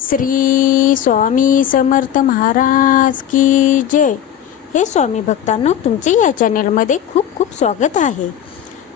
श्री स्वामी समर्थ महाराज की जय. हे स्वामी भक्तांनो तुमचे या चॅनेलमध्ये खूप खूप स्वागत आहे.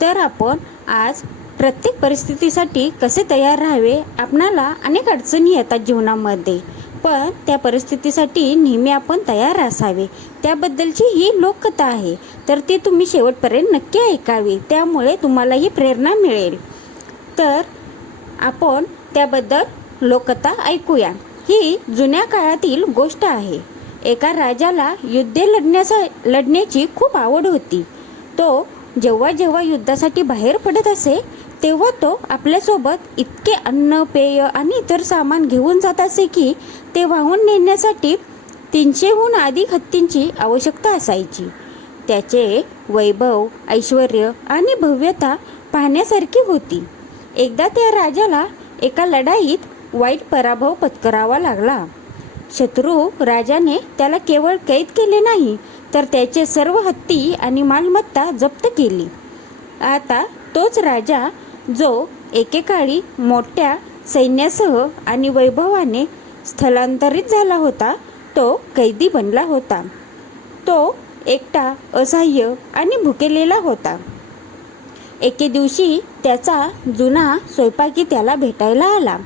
तर आपण आज प्रत्येक परिस्थितीसाठी कसे तयार राहावे आपणाला अनेक अडचणी येतात जीवनामध्ये. पण त्या परिस्थितीसाठी नेहमी आपण तयार असावे. त्याबद्दलची ही लोककथा आहे. तर ती तुम्ही शेवटपर्यंत नक्की ऐकावी. त्यामुळे तुम्हालाही प्रेरणा मिळेल. तर आपण त्याबद्दल लोककथा ऐकूया. ही जुन्या काळातील गोष्ट आहे. एका राजाला युद्धे लढण्याचा लढण्याची खूप आवड होती. तो जेव्हा जेव्हा युद्धासाठी बाहेर पडत असे तेव्हा तो आपल्यासोबत इतके अन्न पेय आणि इतर सामान घेऊन जात असे की ते वाहून नेण्यासाठी तीनशेहून अधिक हत्तींची आवश्यकता असायची. त्याचे वैभव ऐश्वर आणि भव्यता पाहण्यासारखी होती. एकदा त्या राजाला एका लढाईत वाईट पराभव पत्करावा लागला. शत्रू राजाने त्याला केवळ कैद केले नाही तर त्याचे सर्व हत्ती आणि मालमत्ता जप्त केली. आता तोच राजा जो एकेकाळी मोठ्या सैन्यासह आणि वैभवाने स्थलांतरित झाला होता तो कैदी बनला होता. तो एकटा असह्य आणि भुकेलेला होता. एके दिवशी त्याचा जुना स्वयंपाकी त्याला भेटायला आला.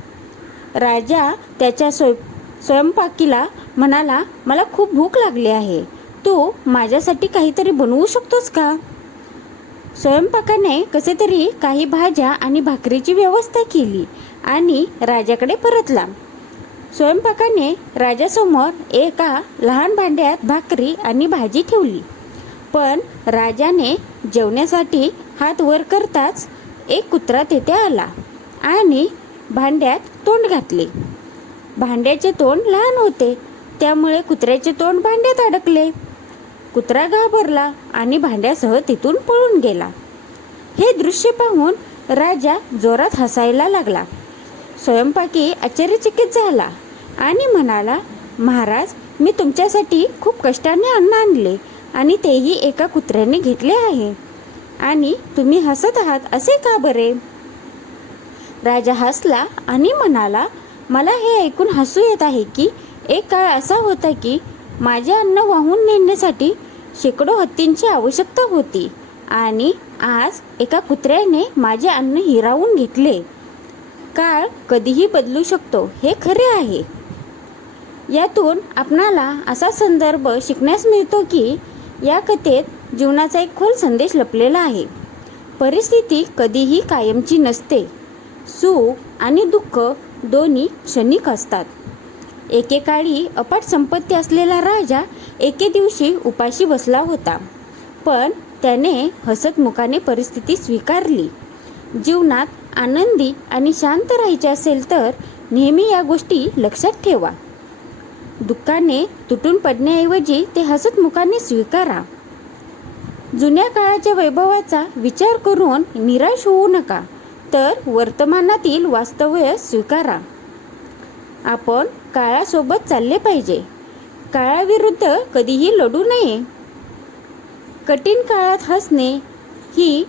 राजा त्याच्या स्वय स्वयंपाकीला म्हणाला मला खूप भूक लागली आहे. तू माझ्यासाठी काहीतरी बनवू शकतोस का? स्वयंपाकाने कसे तरी काही भाज्या आणि भाकरीची व्यवस्था केली आणि राजाकडे परतला. स्वयंपाकाने राजासमोर एका लहान भांड्यात भाकरी आणि भाजी ठेवली. पण राजाने जेवण्यासाठी हात वर करताच एक कुत्रा तेथे आला आणि भांड्यात तोंड घातले. भांड्याचे तोंड लहान होते त्यामुळे कुत्र्याचे तोंड भांड्यात अडकले. कुत्रा घाबरला आणि भांड्यासह तिथून पळून गेला. हे दृश्य पाहून राजा जोरात हसायला लागला. स्वयंपाकी आश्चर्यचकित झाला आणि म्हणाला महाराज मी तुमच्यासाठी खूप कष्टाने अन्न आणले आणि तेही एका कुत्र्याने घेतले आहे. आणि तुम्ही हसत आहात असे का बरे? राजा हसला आणि म्हणाला मला हे ऐकून हसू येत आहे की एक काळ असा होता की माझे अन्न वाहून नेण्यासाठी शेकडो हत्तींची आवश्यकता होती आणि आज एका कुत्र्याने माझे अन्न हिरावून घेतले. काळ कधीही बदलू शकतो हे खरे आहे. यातून आपणाला असा संदर्भ शिकण्यास मिळतो की या कथेत जीवनाचा एक खोल संदेश लपलेला आहे. परिस्थिती कधीही कायमची नसते. सुख आणि दुःख दोन्ही क्षणिक असतात. एकेकाळी अपाट संपत्ती असलेला राजा एके दिवशी उपाशी बसला होता. पण त्याने हसत मुखाने परिस्थिती स्वीकारली. जीवनात आनंदी आणि शांत राहायचे असेल तर नेहमी या गोष्टी लक्षात ठेवा. दुःखाने तुटून पडण्याऐवजी ते हसत मुखाने स्वीकारा. जुन्या काळाच्या वैभवाचा विचार करून निराश होऊ नका. तर वर्तमानातील वास्तव्य स्वीकारा. आपण काळासोबत चालले पाहिजे. काळाविरुद्ध कधीही लढू नये. कठीण काळात हसणे ही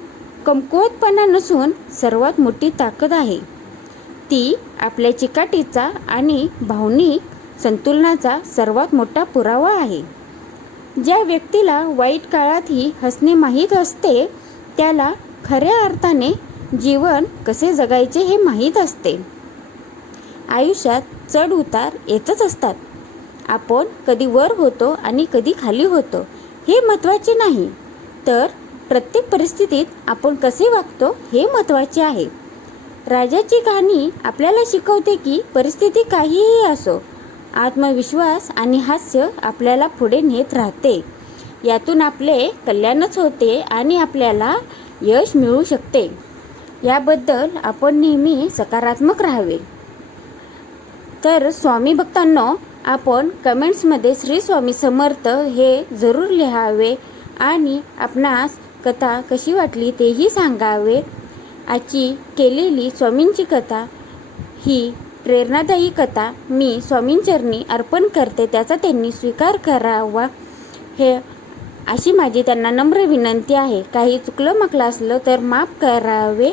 कमकुवतपणा नसून सर्वात मोठी ताकद आहे. ती आपल्या चिकाटीचा आणि भावनिक संतुलनाचा सर्वात मोठा पुरावा आहे. ज्या व्यक्तीला वाईट काळातही हसणे माहीत असते त्याला खऱ्या अर्थाने जीवन कसे जगायचे हे माहीत असते. आयुष्यात चढ उतार येतच असतात. आपण कधी वर होतो आणि कधी खाली होतो हे महत्त्वाचे नाही. तर प्रत्येक परिस्थितीत आपण कसे वागतो हे महत्त्वाचे आहे. राजाची कहाणी आपल्याला शिकवते की परिस्थिती काहीही असो आत्मविश्वास आणि हास्य आपल्याला पुढे नेत राहते. यातून आपले कल्याणच होते आणि आपल्याला यश मिळू शकते. याबद्दल आपण नेहमी सकारात्मक राहावे. तर स्वामी भक्तांनो आपण कमेंट्समध्ये श्री स्वामी समर्थ हे जरूर लिहावे आणि आपणास कथा कशी वाटली तेही सांगावे. आजची केलेली स्वामींची कथा ही प्रेरणादायी कथा. मी स्वामींचरणी अर्पण करते त्याचा त्यांनी स्वीकार करावा. हे अशी माझी त्यांना नम्र विनंती आहे. काही चुकलं मकलं असलं तर माफ करावे.